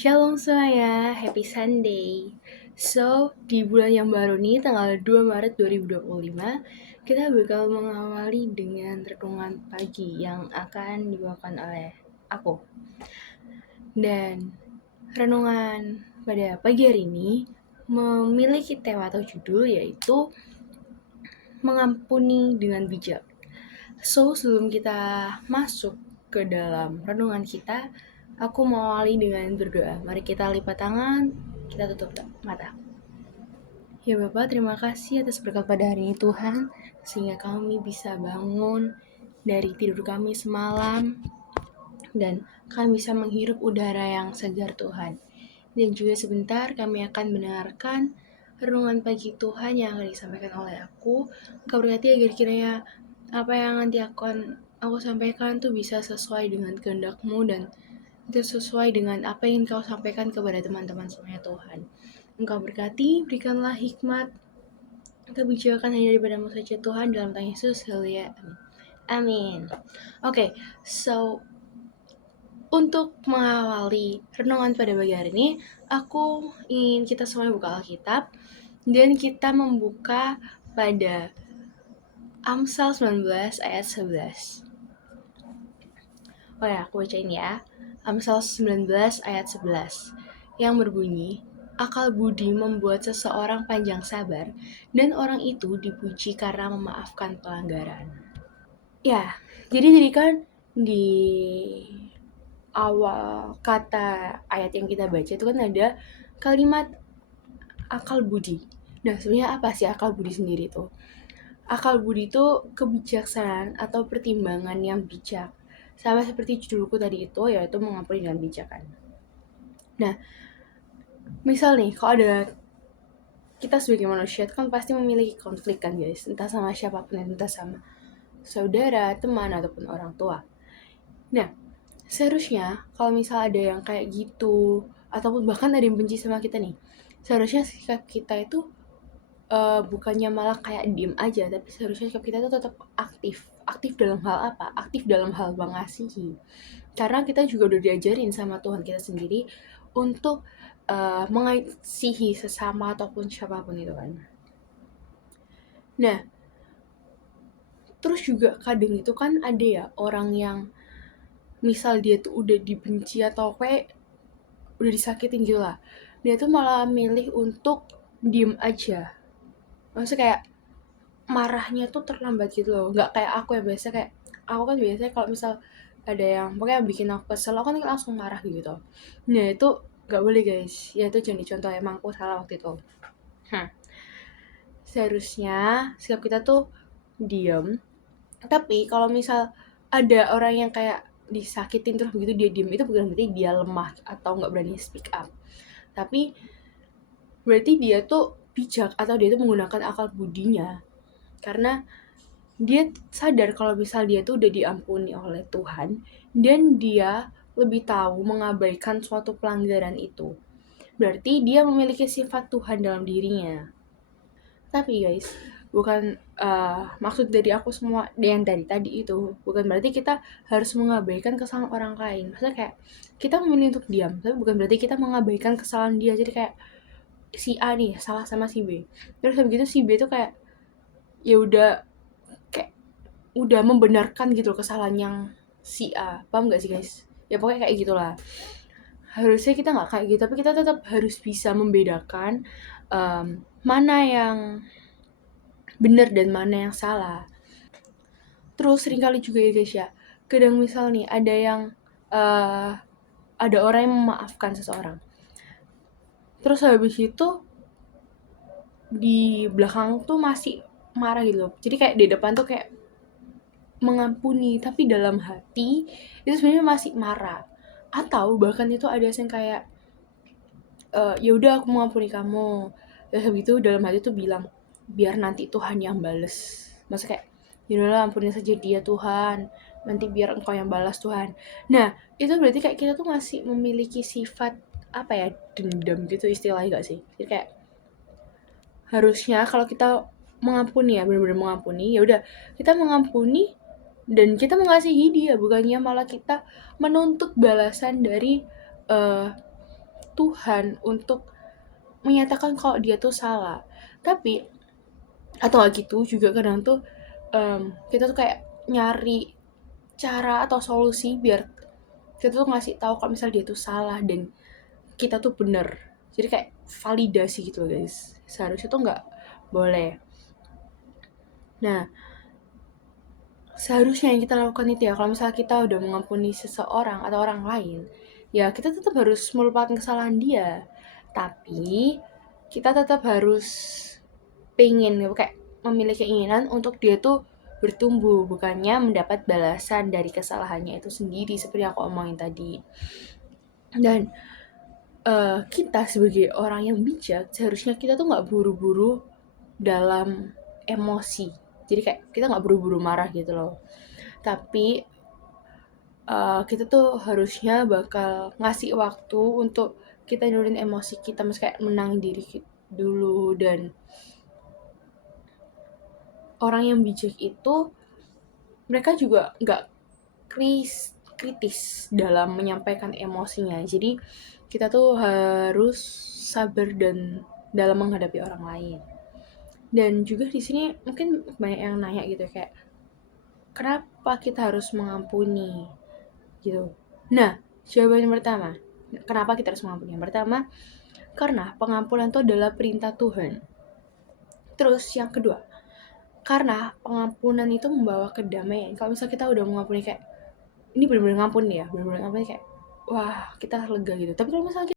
Shalom semuanya, happy Sunday. So, di bulan yang baru nih, tanggal 2 Maret 2025, kita bakal mengawali dengan renungan pagi yang akan dibawakan oleh aku. Dan renungan pada pagi hari ini memiliki tema atau judul yaitu mengampuni dengan bijak. So, sebelum kita masuk ke dalam renungan kita, aku mau awali dengan berdoa. Mari kita lipat tangan, kita tutup mata. Ya Bapak, terima kasih atas berkat pada hari ini Tuhan, sehingga kami bisa bangun dari tidur kami semalam, dan kami bisa menghirup udara yang segar Tuhan. Dan juga sebentar kami akan mendengarkan renungan pagi Tuhan yang akan disampaikan oleh aku. Kau berkati agar kiranya apa yang nanti aku sampaikan tuh bisa sesuai dengan kehendak-Mu dan itu sesuai dengan apa yang Kau sampaikan kepada teman-teman semuanya Tuhan. Engkau berkati, berikanlah hikmat, kebijakan hanya daripada-Mu saja Tuhan, dalam nama Yesus, haleluya. Amin. Oke, so untuk mengawali renungan pada pagi hari ini, aku ingin kita semua buka Alkitab dan kita membuka pada Amsal 19 ayat 11. Oh ya, aku bacain ya. Amsal 19 ayat 11 yang berbunyi, akal budi membuat seseorang panjang sabar, dan orang itu dipuji karena memaafkan pelanggaran. Ya, jadi tadi kan di awal kata ayat yang kita baca itu kan ada kalimat akal budi. Nah, sebenarnya apa sih akal budi sendiri tuh? Akal budi itu kebijaksanaan atau pertimbangan yang bijak. Sama seperti judulku tadi itu, yaitu mengampuni dengan bijakan. Nah, misal nih, kalau ada kita sebagai manusia itu kan pasti memiliki konflik kan guys, entah sama siapapun, entah sama saudara, teman, ataupun orang tua. Nah, seharusnya kalau misal ada yang kayak gitu, ataupun bahkan ada yang benci sama kita nih, seharusnya sikap kita itu bukannya malah kayak diem aja, tapi seharusnya sikap kita tuh tetap aktif. Aktif dalam hal apa? Aktif dalam hal mengasihi. Karena kita juga udah diajarin sama Tuhan kita sendiri untuk mengasihi sesama ataupun siapapun itu kan. Nah, terus juga kadang itu kan ada ya orang yang misal dia tuh udah dibenci atau kayak udah disakitin gitu lah, dia tuh malah milih untuk diem aja. Maksudnya kayak marahnya tuh terlambat gitu loh, nggak kayak aku ya. Biasa kayak aku kan biasanya kalau misal ada yang pokoknya bikin aku kesel, aku kan langsung marah gitu. Nah itu nggak boleh guys, ya itu jangan dicontoh, emang aku salah waktu itu. Seharusnya sikap kita tuh diem, tapi kalau misal ada orang yang kayak disakitin terus begitu dia diem, itu bukan berarti dia lemah atau nggak berani speak up, tapi berarti dia tuh bijak atau dia tuh menggunakan akal budinya. Karena dia sadar kalau misal dia tuh udah diampuni oleh Tuhan dan dia lebih tahu mengabaikan suatu pelanggaran itu. Berarti dia memiliki sifat Tuhan dalam dirinya. Tapi guys, bukan maksud dari aku semua yang dari tadi itu bukan berarti kita harus mengabaikan kesalahan orang lain. Maksudnya kayak kita memilih untuk diam, tapi bukan berarti kita mengabaikan kesalahan dia. Jadi kayak si A nih salah sama si B, terus habis gitu si B tuh kayak ya udah kayak udah membenarkan gitu kesalahan yang si A. Paham gak sih guys? Ya pokoknya kayak gitulah. Harusnya kita nggak kayak gitu, tapi kita tetap harus bisa membedakan mana yang benar dan mana yang salah. Terus seringkali juga ya guys ya, kadang misal nih ada yang ada orang yang memaafkan seseorang, terus habis itu di belakang tuh masih marah gitu loh. Jadi kayak di depan tuh kayak mengampuni, tapi dalam hati itu sebenarnya masih marah. Atau bahkan itu ada yang kayak ya udah aku mengampuni kamu, terus habis itu dalam hati tuh bilang biar nanti Tuhan yang bales. Masa kayak ya udahlah ampuni saja dia Tuhan, nanti biar engkau yang balas Tuhan. Nah itu berarti kayak kita tuh masih memiliki sifat apa ya, dendam gitu istilahnya gak sih? Jadi kayak harusnya kalau kita mengampuni ya, benar-benar mengampuni, ya udah kita mengampuni dan kita mengasihi dia, bukannya malah kita menuntut balasan dari Tuhan untuk menyatakan kalau dia tuh salah. Tapi atau gak gitu juga kadang tuh kita tuh kayak nyari cara atau solusi biar kita tuh ngasih tahu kalau misalnya dia tuh salah dan kita tuh bener. Jadi kayak validasi gitu loh guys. Seharusnya tuh nggak boleh. Nah, seharusnya yang kita lakukan itu ya, kalau misalnya kita udah mengampuni seseorang atau orang lain, ya kita tetap harus melupakan kesalahan dia. Tapi kita tetap harus pengen kayak memiliki keinginan untuk dia tuh bertumbuh, bukannya mendapat balasan dari kesalahannya itu sendiri seperti yang aku omongin tadi. Dan kita sebagai orang yang bijak seharusnya kita tuh nggak buru-buru dalam emosi. Jadi kayak kita nggak buru-buru marah gitu loh. Tapi kita tuh harusnya bakal ngasih waktu untuk kita nurunin emosi kita, mas kayak menang diri dulu. Dan orang yang bijak itu mereka juga nggak kritis dalam menyampaikan emosinya. Jadi kita tuh harus sabar dan dalam menghadapi orang lain. Dan juga di sini mungkin banyak yang nanya gitu kayak kenapa kita harus mengampuni gitu. Nah, jawaban yang pertama, kenapa kita harus mengampuni? Yang pertama, karena pengampunan itu adalah perintah Tuhan. Terus yang kedua, karena pengampunan itu membawa kedamaian. Kalau misalnya kita udah mengampuni kayak ini benar-benar ngampun ya, benar-benar ngampun kayak wah kita lega gitu. Tapi kalau misalnya